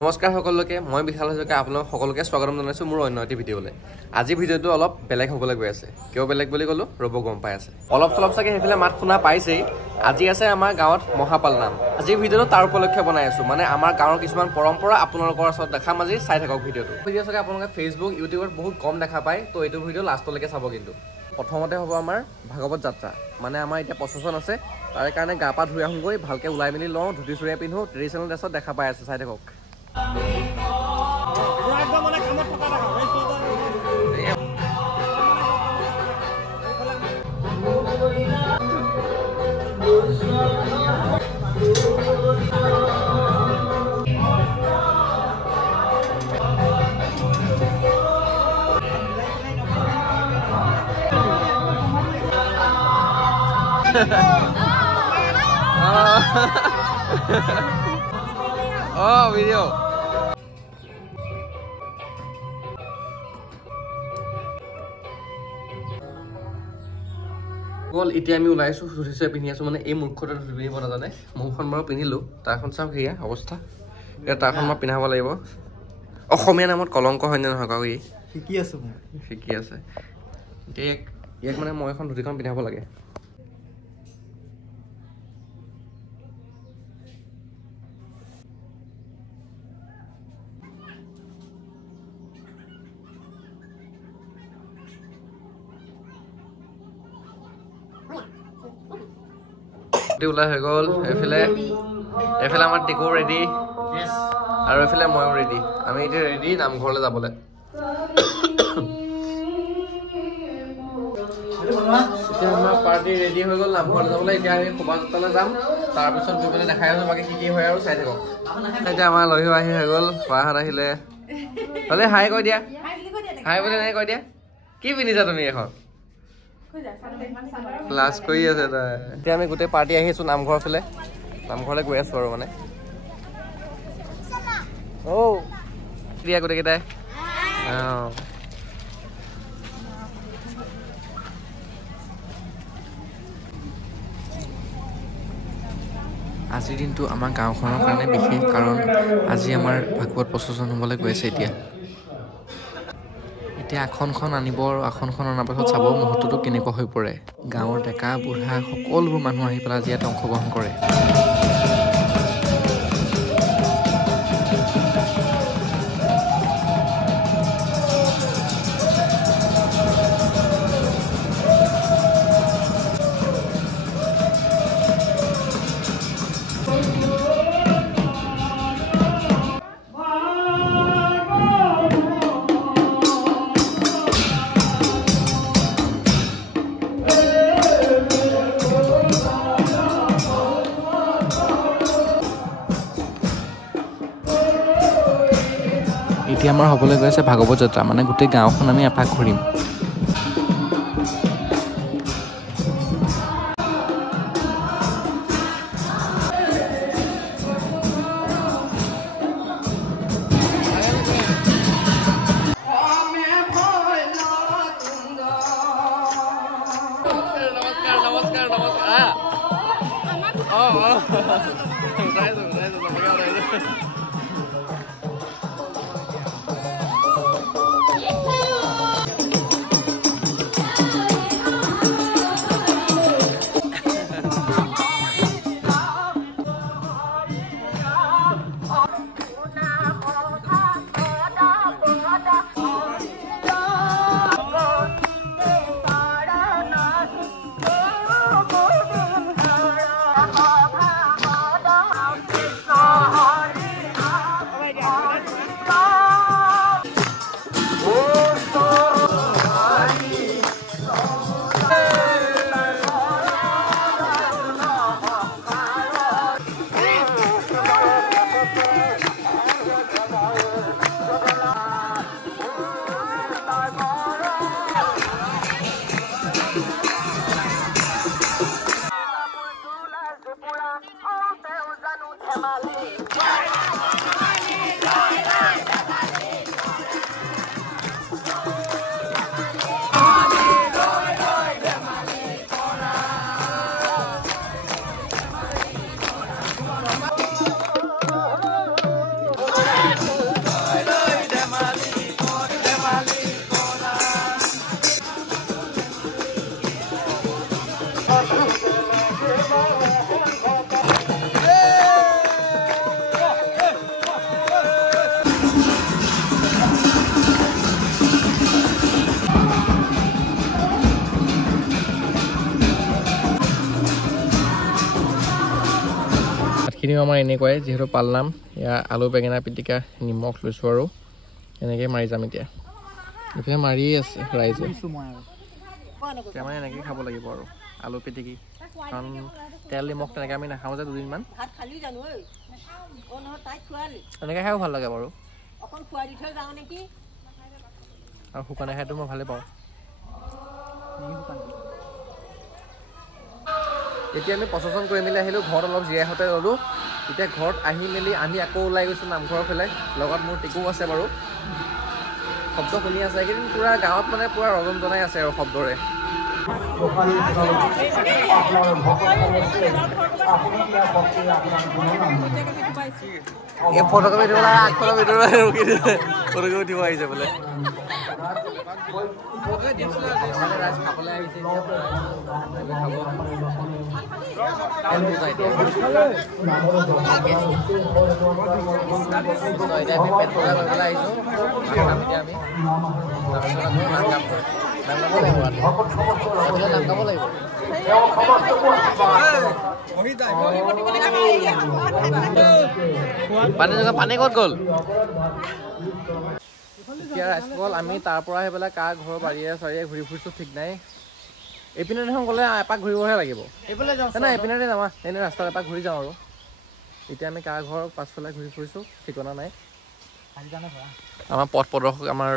নমস্কাৰ সকলোকে মই বিশাল হাজৰিকা আপোনালোক সকলোকে স্বাগতম জনাইছো মোৰ অন্য এটি ভিডিঅ'লৈ আজি ভিডিঅ'টো অলপ বেলেগ হ'বলৈ গৈ আছে কিয় বেলেগ বুলি ক'লো ৰব গম পাই আছে অলপ চলপ চাগে হেফালে মাত শুনা পাইছেই আজি আছে আমাৰ গাঁৱত মহাপাল নাম আজি ভিডিঅ'টো তাৰ উপলক্ষে বনাই আছো মানে আমাৰ গাঁৱৰ কিছুমান পৰম্পৰা আপোনালোকৰ ওচৰত দেখাম আজি চাই থাকক ভিডিঅ'টো ভিডিঅ' চাগে আপোনালোকে ফেচবুক ইউটিউবত বহুত কম দেখা পায় তো এইটো ভিডিঅ' লাষ্টলৈকে চাব কিন্তু প্ৰথমতে হ'ব আমাৰ ভাগৱত যাত্ৰা মানে আমাৰ এতিয়া প্ৰচেছন আছে তাৰ কাৰণে গা পা ধুই আহোঁগৈ ভালকৈ ওলাই মেলি লওঁ ধুতি চুৰিয়া পিন্ধো ট্ৰেডিশ্যনেল ড্ৰেছত দেখা পাই আছে চাই থাকক Oh, video. Well, এতিয়া আমি ওলাইছো ধুতিছে পিন্ধি আছো মানে এই মুখতে ধুতি পিন্ধিব নাজানে মুখখন বাৰু পিন্ধিলো তাৰখন চাওক হেয়া অৱস্থা এটা তাৰখন মই পিন্ধাব লাগিব অসমীয়া নামত কলংক হয় নে নহয় কাউই শিকি আছে ইয়াক মানে মই এখন ধুতিখন পিন্ধাব লাগে ওলাই হৈ গ'ল এফালে আমাৰ টিকো ৰেডি আৰু এফালে ময়ো ৰেডি আমি এতিয়া ৰেডি নামঘৰলৈ যাবলৈ এতিয়া আমাৰ পাৰ্টি ৰেডি হৈ গ'ল নামঘৰলৈ যাবলৈ এতিয়া আমি শোভাযাত্ৰালৈ যাম তাৰপিছত গৈ পেলাই দেখাই আছো বাকী কি হয় আৰু চাই থাকক এতিয়া আমাৰ লহিও আহি হৈ গ'ল বাহঁত আহিলে হ'লে হাই কৈ দিয়া হাই বুলি নাই কৈ দিয়া কি পিন্ধিছা তুমি এখন ক্লাছ কৰি আছে তাই এতিয়া আমি গোটেই পাৰ্টি আহিছো নামঘৰৰ ফালে নামঘৰলৈ গৈ আছো আৰু মানে দিয়া গোটেইকেইটাই আজিৰ দিনটো আমাৰ গাঁওখনৰ কাৰণে বিশেষ কাৰণ আজি আমাৰ ভাগৱত প্ৰচেছন হ'বলৈ গৈ আছে এতিয়া আসনখন আনিব আৰু আসনখন অনাৰ পাছত চাব মুহূৰ্তটো কেনেকুৱা হৈ পৰে গাঁৱৰ ডেকা বুঢ়া সকলোবোৰ মানুহ আহি পেলাই আজি ইয়াত অংশগ্ৰহণ কৰে এতিয়া আমাৰ হ'বলৈ গৈ আছে ভাগৱত যাত্ৰা মানে গোটেই গাঁওখন আমি এপাক ঘূৰিম এইখিনিও আমাৰ এনেকুৱাই যিহেতু পালনাম এয়া আলু বেঙেনা পিটিকা নিমখ লৈছোঁ আৰু এনেকৈ মাৰি যাম এতিয়া এইফালে মাৰিয়ে আছে ৰাইজে এতিয়া মানে এনেকৈ খাব লাগিব আৰু আলু পিটিকি কাৰণ তেল নিমখ তেনেকৈ আমি নাখাওঁ যে দুদিনমান এনেকৈ খাইও ভাল লাগে বাৰু আৰু শুকানে খাইটো মই ভালেই পাওঁ এতিয়া আমি প্ৰচেছন কৰি মেলি আহিলোঁ ঘৰত অলপ জিৰাই হতে ল'লোঁ এতিয়া ঘৰত আহি মেলি আমি আকৌ ওলাই গৈছোঁ নামঘৰৰ ফালে লগত মোৰ টিকু আছে বাৰু শব্দ শুনি আছে এইকেইদিন পূৰা গাঁৱত মানে পূৰা ৰজন জনাই আছে আৰু শব্দৰে এই ফটোকপি উঠিবলৈ আগফালৰ ভিতৰত ৰখি দিছে ফটোকপি উঠিব আহিছে বোলে ৰাইজ খাবলৈ আহিছে এতিয়া আমি পেট পূজা কৰিবলৈ আহিছোঁ এতিয়া আমি নাম গাব লাগিব পানী ক'ত গ'ল এতিয়া ৰাইজসকল আমি তাৰ পৰা আহি পেলাই কাৰ ঘৰৰ বাৰীয়ে চাৰিয়ে ঘূৰি ফুৰিছোঁ ঠিক নাই এইপিনে দেখোন গ'লে এপাক ঘূৰিবহে লাগিব নাই এইপিনে যাওঁ এনেই ৰাস্তাত এপাক ঘূৰি যাওঁ আৰু এতিয়া আমি কাৰ ঘৰৰ পাছফালে ঘূৰি ফুৰিছোঁ ঠিকনা নাই আমাৰ পথ প্ৰদৰ্শক আমাৰ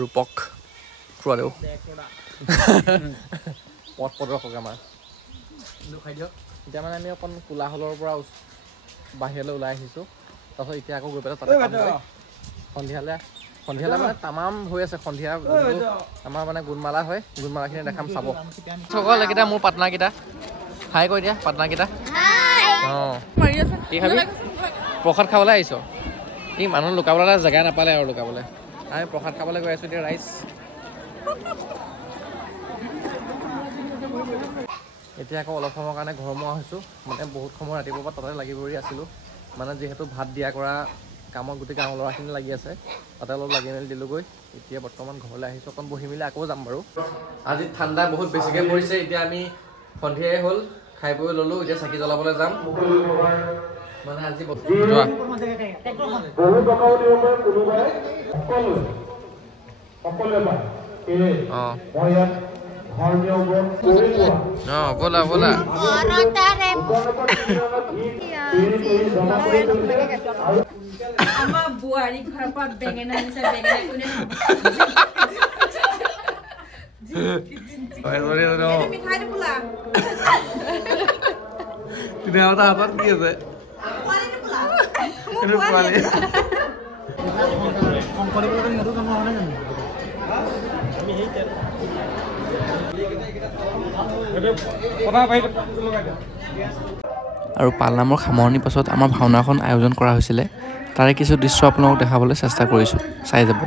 ৰূপক খুৰাদেউ পথ প্ৰদৰ্শক আমাৰ এতিয়া মানে আমি অকণ কোলাহলৰ পৰা বাহিৰলৈ ওলাই আহিছোঁ তাৰপিছত এতিয়া আকৌ গৈ পেলাই তাতে সন্ধিয়ালৈ মানে তামাম হৈ আছে সন্ধিয়া আমাৰ মানে গুণমালা হয় গুণমালাখিনি দেখাম চাব সকল এইকেইটা মোৰ পাৰ্টনাৰকেইটা হাই কৈ দিয়া পাৰ্টনাৰকেইটা অঁ কি খাবি প্ৰসাদ খাবলৈ আহিছ ই মানুহ লুকাবলৈ জেগা নাপালে আৰু লুকাবলৈ আমি প্ৰসাদ খাবলৈ গৈ আছোঁ এতিয়া ৰাইজ এতিয়া আকৌ অলপ সময়ৰ কাৰণে ঘৰমুৱা হৈছোঁ মানে বহুত সময় ৰাতিপুৱাৰ পৰা তাতে লাগি পৰি আছিলোঁ মানে যিহেতু ভাত দিয়া কৰা কামত গোটেই গাঁৱৰ ল'ৰাখিনি লাগি আছে তাতে অলপ লাগি মেলি দিলোঁগৈ এতিয়া বৰ্তমান ঘৰলৈ আহিছোঁ অকণ বহি মেলি আকৌ যাম বাৰু আজি ঠাণ্ডা বহুত বেছিকৈ পৰিছে এতিয়া আমি সন্ধিয়াই হ'ল খাই বৈ ল'লোঁ এতিয়া চাকি জ্বলাবলৈ যাম মানে আজি ব'লা ব'লা আমাৰ বুঢ়াৰী ঘৰৰ পৰা বেঙেনা আনিছে বেঙেনা কোনে মিঠাই বোলা হাতত কি আছে আৰু পালনামৰ সামৰণিৰ পাছত আমাৰ ভাওনাখন আয়োজন কৰা হৈছিলে তাৰে কিছু দৃশ্য আপোনালোকক দেখাবলৈ চেষ্টা কৰিছোঁ চাই যাব